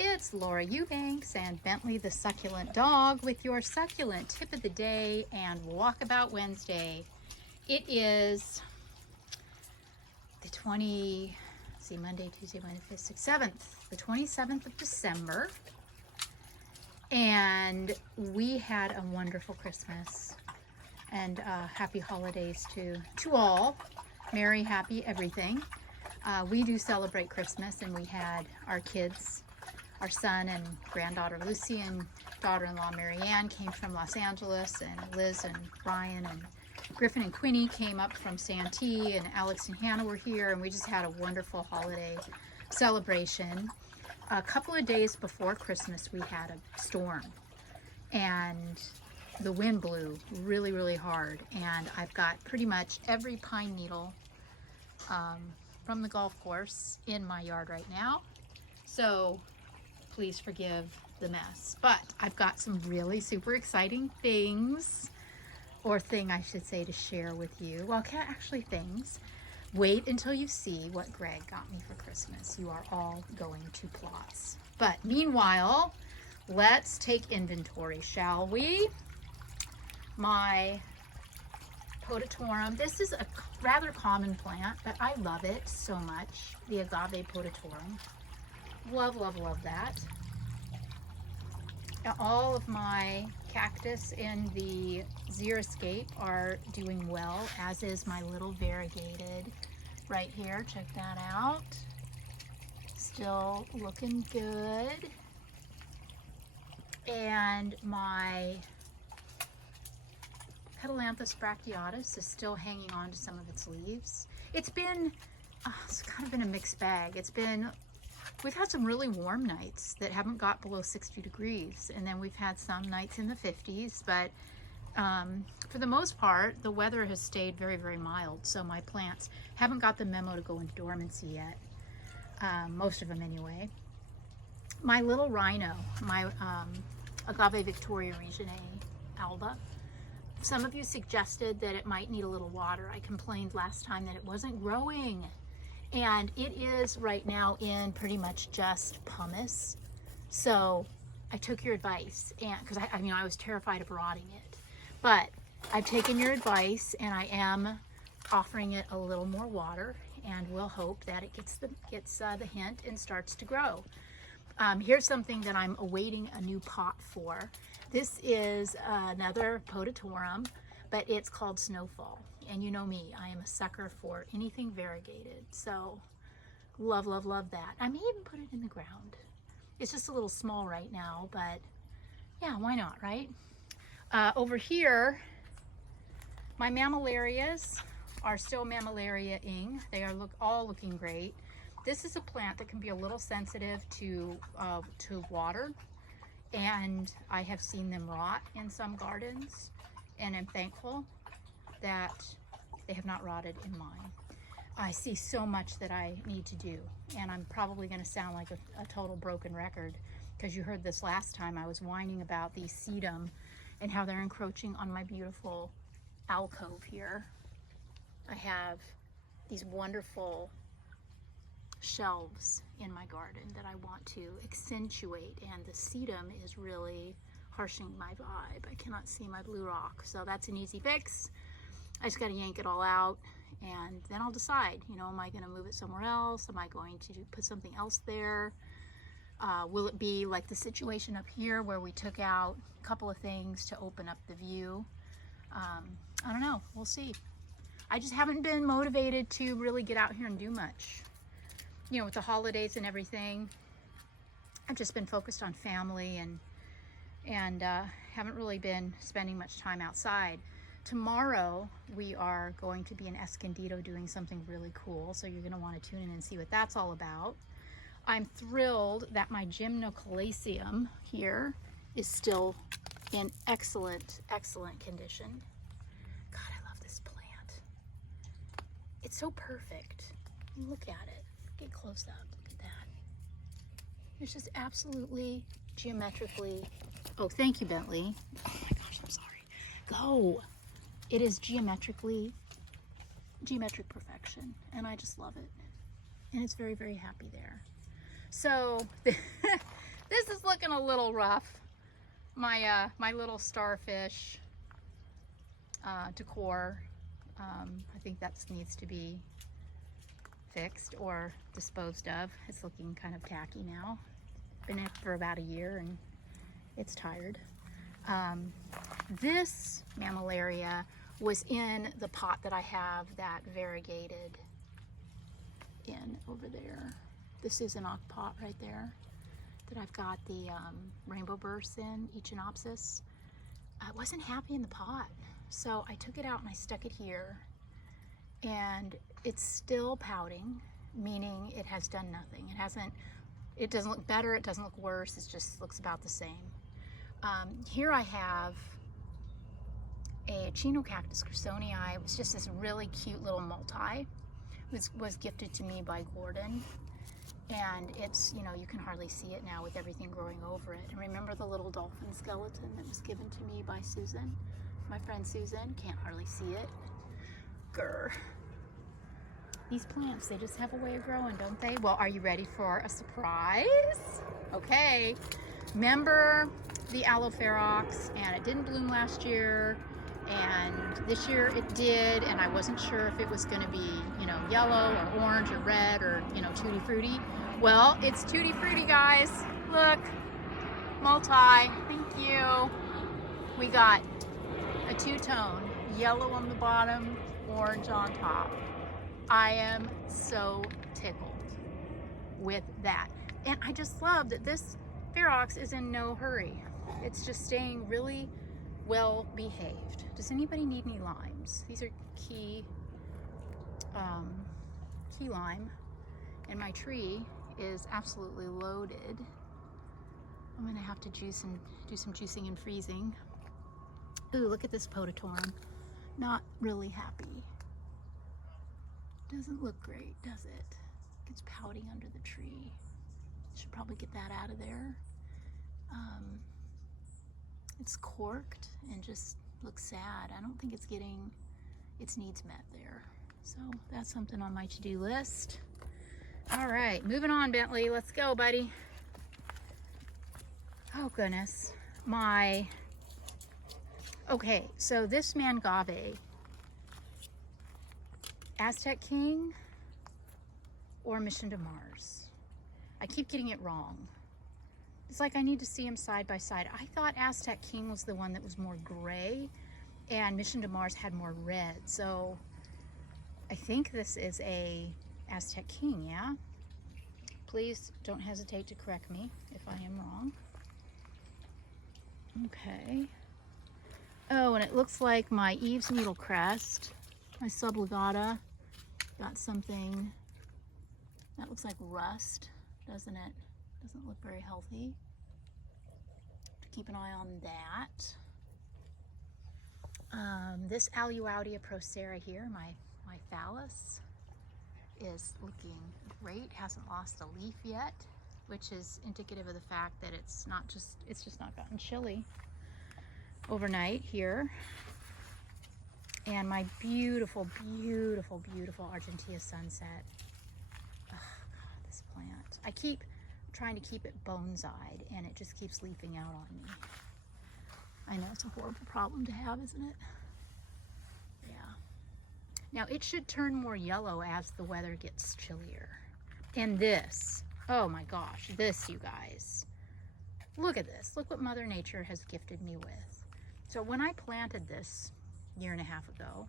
It's Laura Eubanks and Bentley the Succulent Dog with your succulent tip of the day and Walkabout Wednesday. It is the Monday, Tuesday, Wednesday, 5th, 6th, 7th, the 27th of December. And we had a wonderful Christmas and happy holidays to all. Merry, happy, everything. We do celebrate Christmas, and we had our kids, our son and granddaughter Lucy and daughter-in-law Marianne came from Los Angeles, and Liz and Ryan and Griffin and Quinny came up from Santee, and Alex and Hannah were here, and we just had a wonderful holiday celebration. A couple of days before Christmas, we had a storm, and the wind blew really, really hard, and I've got pretty much every pine needle from the golf course in my yard right now. So please forgive the mess. But I've got some really super exciting things, or thing I should say, to share with you. Well, actually things. Wait until you see what Greg got me for Christmas. You are all going to plots. But meanwhile, let's take inventory, shall we? My Potatorum. This is a rather common plant, but I love it so much. The Agave Potatorum. Love, love, love that. All of my cactus in the xeriscape are doing well, as is my little variegated right here. Check that out. Still looking good. And my Petalanthus bracteatus is still hanging on to some of its leaves. It's kind of been a mixed bag. We've had some really warm nights that haven't got below 60 degrees, and then we've had some nights in the 50s, but for the most part, the weather has stayed very, very mild, so my plants haven't got the memo to go into dormancy yet, most of them anyway. My little rhino, my Agave Victoria Reginae alba, some of you suggested that it might need a little water. I complained last time that it wasn't growing. And it is right now in pretty much just pumice. So I took your advice, and because I was terrified of rotting it. But I've taken your advice, and I am offering it a little more water, and we'll hope that it gets the hint and starts to grow. Here's something that I'm awaiting a new pot for. This is another Potatorum, but it's called Snowfall. And you know me, I am a sucker for anything variegated. So love, love, love that. I may even put it in the ground. It's just a little small right now, but yeah, why not, right? Over here, my Mammillarias are still Mammillaria-ing. They are all looking great. This is a plant that can be a little sensitive to water, and I have seen them rot in some gardens, and I'm thankful that they have not rotted in mine. I see so much that I need to do, and I'm probably going to sound like a total broken record, because you heard this last time. I was whining about these sedum and how they're encroaching on my beautiful alcove here. I have these wonderful shelves in my garden that I want to accentuate, and the sedum is really harshing my vibe. I cannot see my blue rock, so that's an easy fix. I just got to yank it all out, and then I'll decide, am I going to move it somewhere else? Am I going to put something else there? Will it be like the situation up here where we took out a couple of things to open up the view? I don't know. We'll see. I just haven't been motivated to really get out here and do much. With the holidays and everything, I've just been focused on family and haven't really been spending much time outside. Tomorrow, we are going to be in Escondido doing something really cool, so you're going to want to tune in and see what that's all about. I'm thrilled that my Gymnocalacium here is still in excellent, excellent condition. God, I love this plant. It's so perfect. Look at it. Get close up. Look at that. It's just absolutely geometrically. Oh, thank you, Bentley. Oh my gosh, I'm sorry. Go. It is geometric perfection, and I just love it. And it's very, very happy there. So This is looking a little rough. My little starfish decor. I think that needs to be fixed or disposed of. It's looking kind of tacky now. Been in it for about a year and it's tired. This mammillaria was in the pot that I have that variegated in over there. This is an pot right there that I've got the rainbow bursts in, Echinopsis. I wasn't happy in the pot, so I took it out and I stuck it here, and it's still pouting, meaning it has done nothing. It doesn't look better, it doesn't look worse, it just looks about the same. Here I have a Chinocactus grusonii. It was just this really cute little multi. It was gifted to me by Gordon. And it's, you know, you can hardly see it now with everything growing over it. And remember the little dolphin skeleton that was given to me by Susan? My friend Susan, can't hardly see it. Grr. These plants, they just have a way of growing, don't they? Well, are you ready for a surprise? Okay. Remember the aloe ferox, and it didn't bloom last year, and this year it did, and I wasn't sure if it was going to be, you know, yellow or orange or red or, you know, tutti frutti. Well, it's tutti frutti, guys. Look, multi. Thank you. We got a two-tone, yellow on the bottom, orange on top. I am so tickled with that, and I just love that this ferox is in no hurry. It's just staying really well behaved. Does anybody need any limes? These are key lime, and my tree is absolutely loaded. I'm gonna have to do some juicing and freezing. Ooh, look at this pototorum. Not really happy. Doesn't look great, does it? It's pouting under the tree. Should probably get that out of there. It's corked and just looks sad. I don't think it's getting its needs met there. So that's something on my to-do list. All right, moving on, Bentley. Let's go, buddy. Oh, goodness. Okay, so this mangave, Aztec King or Mission to Mars. I keep getting it wrong. It's like I need to see them side by side. I thought Aztec King was the one that was more gray and Mission to Mars had more red. So I think this is a Aztec King, yeah? Please don't hesitate to correct me if I am wrong. Okay. Oh, and it looks like my Eve's Needle Crest, my subligata, got something that looks like rust, doesn't it? Doesn't look very healthy. Keep an eye on that. This Aluaudia procera here, my phallus, is looking great. Hasn't lost a leaf yet, which is indicative of the fact that it's just not gotten chilly overnight here. And my beautiful, beautiful, beautiful Argentea sunset. Oh God, this plant. I keep trying to keep it bone-eyed and it just keeps leafing out on me. I know it's a horrible problem to have, isn't it? Yeah. Now it should turn more yellow as the weather gets chillier. And this, oh my gosh, this, you guys. Look at this. Look what Mother Nature has gifted me with. So when I planted this a year and a half ago,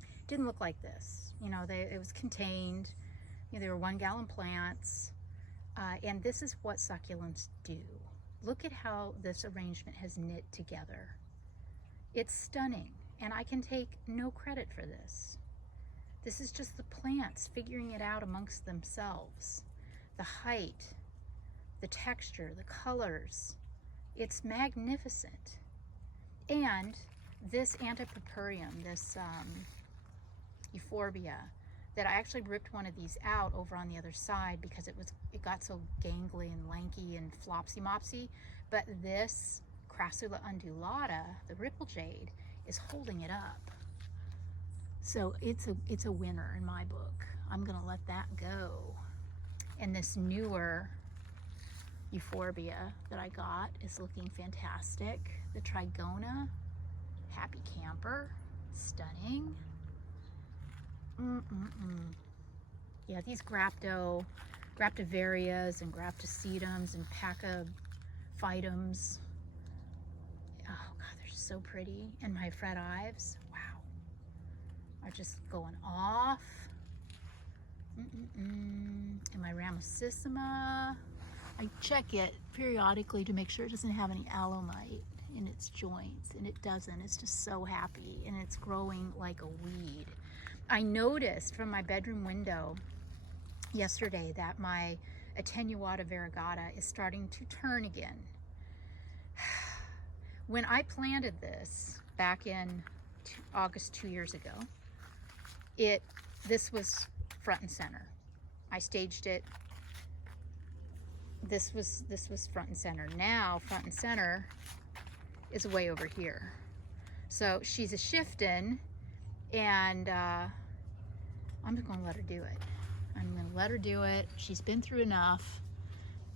it didn't look like this. You know, it was contained. You know, they were 1 gallon plants. And this is what succulents do. Look at how this arrangement has knit together. It's stunning, and I can take no credit for this. This is just the plants figuring it out amongst themselves. The height, the texture, the colors. It's magnificent. And this Antipurpureum, this euphorbia, that I actually ripped one of these out over on the other side because it got so gangly and lanky and flopsy mopsy. But this Crassula undulata, the ripple jade, is holding it up. So it's a winner in my book. I'm gonna let that go. And this newer euphorbia that I got is looking fantastic. The trigona, happy camper, stunning. Yeah, these Graptivarias and Graptosedums and Pachyphytums. Oh God, they're so pretty. And my Fred Ives, wow, are just going off. And my Ramosissima, I check it periodically to make sure it doesn't have any alomite in its joints, and it doesn't. It's just so happy, and it's growing like a weed. I noticed from my bedroom window yesterday that my Attenuata variegata is starting to turn again. When I planted this back in August 2 years ago, this was front and center. I staged it. This was front and center. Now front and center is way over here. So she's a shifting, and I'm just gonna let her do it. I'm gonna let her do it. She's been through enough.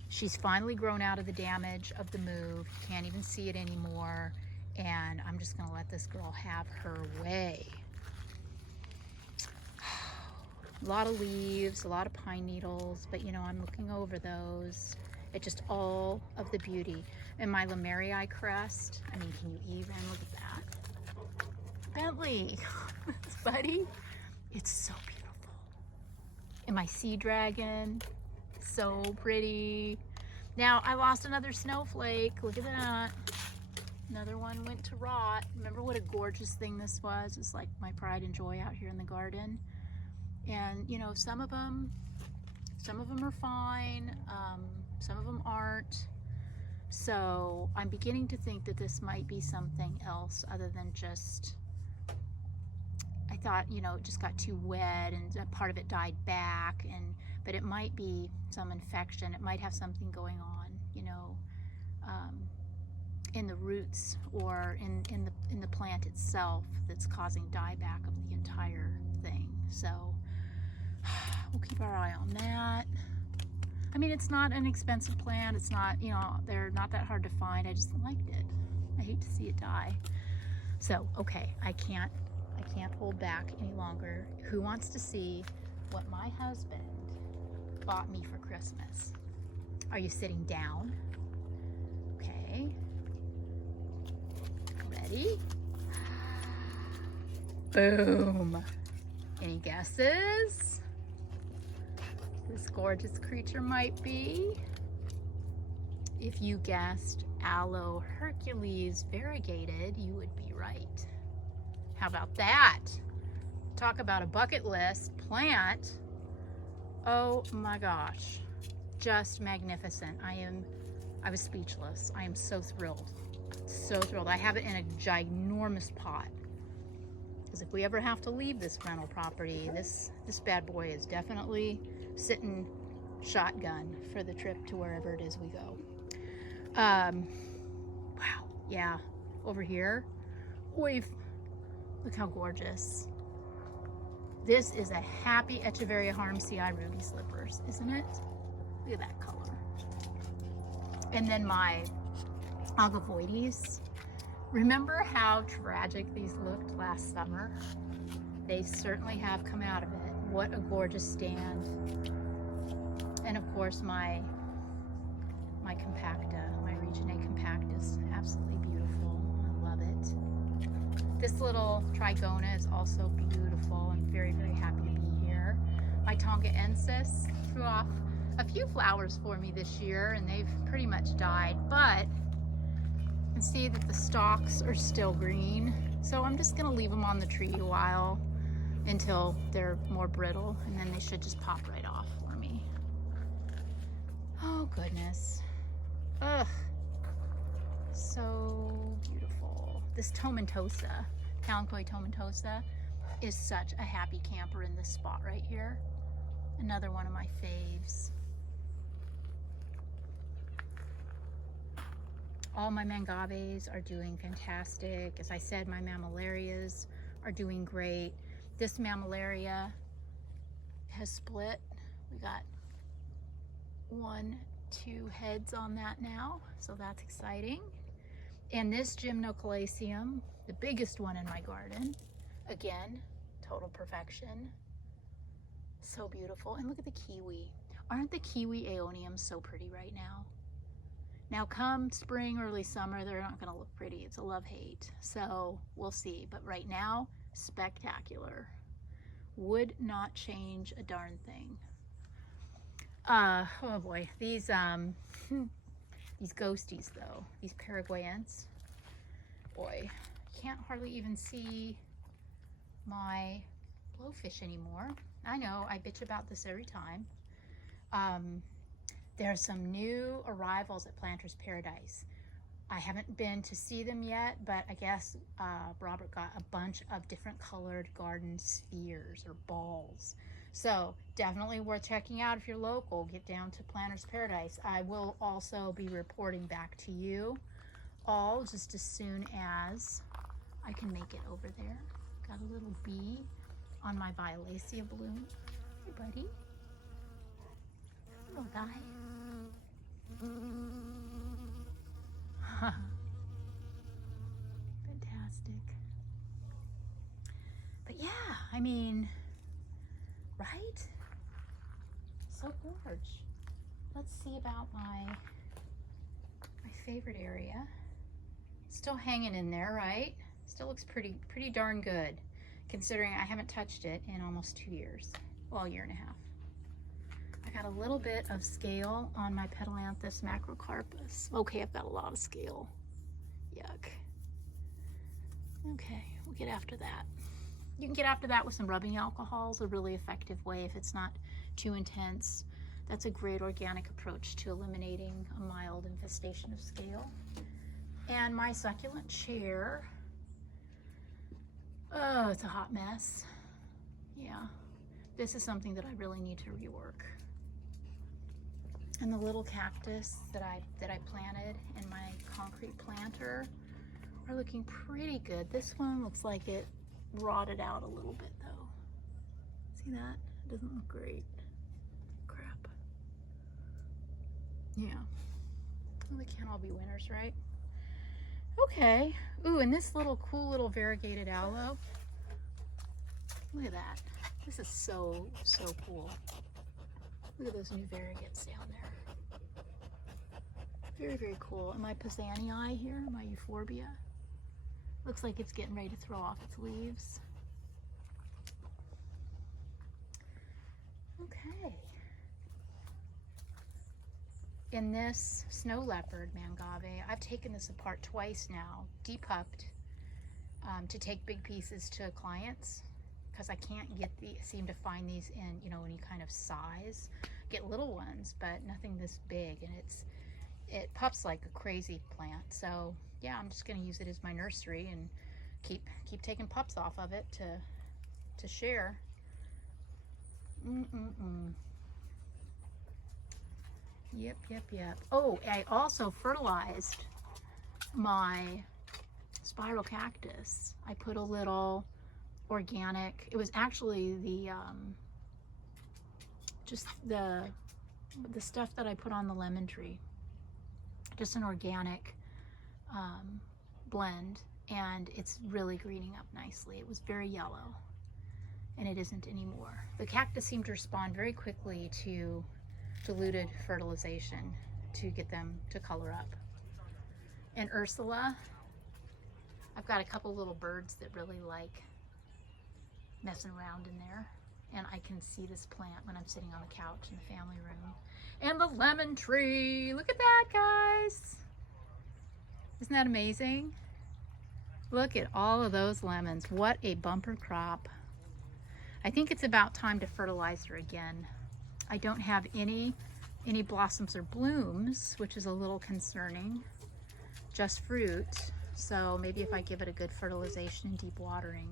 She's finally grown out of the damage of the move. You can't even see it anymore. And I'm just gonna let this girl have her way. A lot of leaves, a lot of pine needles, but you know, I'm looking over those. It's just all of the beauty. And my Lemerii crest, I mean, can you even look at that? Bentley, buddy, it's so beautiful. And my sea dragon, so pretty. Now I lost another snowflake, look at that. Another one went to rot. Remember what a gorgeous thing this was? It's like my pride and joy out here in the garden. And you know, some of them are fine, some of them aren't. So I'm beginning to think that this might be something else other than just, I thought, you know, it just got too wet and a part of it died back, but it might be some infection. It might have something going on, you know, in the roots or in the plant itself that's causing dieback of the entire thing. So we'll keep our eye on that. I mean, it's not an expensive plant. It's not, you know, they're not that hard to find. I just liked it. I hate to see it die. So, okay, I can't hold back any longer. Who wants to see what my husband bought me for Christmas? Are you sitting down? Okay. Ready? Boom. Any guesses? This gorgeous creature might be. If you guessed Aloe Hercules variegated, you would be right. How about that? Talk about a bucket list plant. Oh my gosh, just magnificent. I was speechless. I am so thrilled, so thrilled. I have it in a ginormous pot. Because if we ever have to leave this rental property, this bad boy is definitely sitting shotgun for the trip to wherever it is we go. Wow, yeah, over here, look how gorgeous. This is a happy Echeveria Harmsii ruby slippers, isn't it? Look at that color. And then my Agavoides. Remember how tragic these looked last summer? They certainly have come out of it. What a gorgeous stand. And of course my compacta, my Reginae compactus, absolutely beautiful. I love it. This little trigona is also beautiful. I'm very, very happy to be here. My Tongaensis threw off a few flowers for me this year, and they've pretty much died, but you can see that the stalks are still green. So I'm just gonna leave them on the tree a while until they're more brittle, and then they should just pop right off for me. Oh goodness. Ugh. So beautiful. This tomentosa, Kalanchoe tomentosa, is such a happy camper in this spot right here. Another one of my faves. All my mangaves are doing fantastic. As I said, my mammillarias are doing great. This mammillaria has split. We got one 2 heads on that now, so that's exciting. And this gymnocalaceum, the biggest one in my garden, again, total perfection. So beautiful. And look at the kiwi. Aren't the kiwi aeoniums so pretty right now? Now come spring, early summer, they're not going to look pretty. It's a love-hate. So we'll see. But right now, spectacular. Would not change a darn thing. Oh boy, these ghosties though, these Paraguayans, boy, can't hardly even see my blowfish anymore. I know, I bitch about this every time. There's some new arrivals at Planter's Paradise. I haven't been to see them yet, but I guess Robert got a bunch of different colored garden spheres or balls. So definitely worth checking out if you're local. Get down to Planter's Paradise. I will also be reporting back to you all just as soon as I can make it over there. Got a little bee on my Violacea bloom. Hey buddy. Little guy. Fantastic. But yeah, I mean, right? So gorge. Let's see about my favorite area. Still hanging in there, right? Still looks pretty darn good, considering I haven't touched it in almost 2 years. Well, a year and a half. I got a little bit of scale on my Petalanthus macrocarpus. Okay, I've got a lot of scale. Yuck. Okay, we'll get after that. You can get after that with some rubbing alcohols, a really effective way if it's not too intense. That's a great organic approach to eliminating a mild infestation of scale. And my succulent chair, oh, it's a hot mess. Yeah, this is something that I really need to rework. And the little cactus that I planted in my concrete planter are looking pretty good. This one looks like it rotted out a little bit though. See that? It doesn't look great. Crap. Yeah. Well, they can't all be winners, right? Okay. Ooh, and this little cool little variegated aloe. Look at that. This is so cool. Look at those new variegates down there. Very cool. And my Pisanii here, my euphorbia, looks like it's getting ready to throw off its leaves. Okay. In this snow leopard mangave, I've taken this apart twice now, depupped, to take big pieces to clients, because I can't seem to find these in, you know, any kind of size. Get little ones, but nothing this big, and it pups like a crazy plant. So yeah, I'm just going to use it as my nursery and keep taking pups off of it to share. Yep. Oh, I also fertilized my spiral cactus. I put a little organic, it was actually the just the stuff that I put on the lemon tree, just an organic blend, and it's really greening up nicely. It was very yellow and it isn't anymore. The cactus seemed to respond very quickly to diluted fertilization to get them to color up. And Ursula, I've got a couple little birds that really like messing around in there, and I can see this plant when I'm sitting on the couch in the family room. And the lemon tree, look at that, guys. Isn't that amazing? Look at all of those lemons. What a bumper crop. I think it's about time to fertilize her again. I don't have any blossoms or blooms, which is a little concerning, just fruit. So maybe if I give it a good fertilization and deep watering,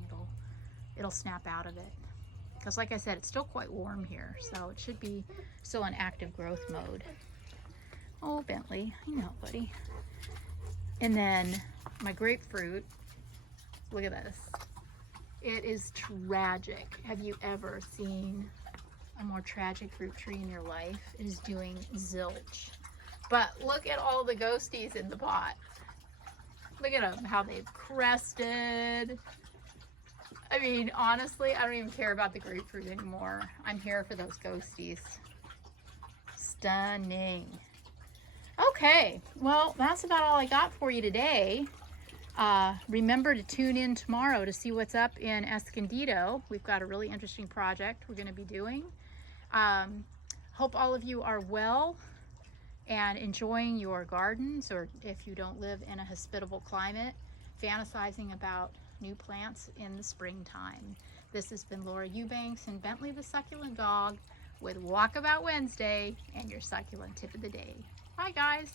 it'll snap out of it. Because like I said, it's still quite warm here, so it should be still in active growth mode. Oh, Bentley, I know, buddy. And then my grapefruit, look at this. It is tragic. Have you ever seen a more tragic fruit tree in your life? It is doing zilch. But look at all the ghosties in the pot. Look at them, how they've crested. I mean, honestly, I don't even care about the grapefruit anymore. I'm here for those ghosties. Stunning. Okay, well, that's about all I got for you today. Remember to tune in tomorrow to see what's up in Escondido. We've got a really interesting project we're going to be doing. Hope all of you are well and enjoying your gardens, or if you don't live in a hospitable climate, fantasizing about new plants in the springtime. This has been Laura Eubanks and Bentley the Succulent Dog with Walkabout Wednesday and your succulent tip of the day. Bye guys.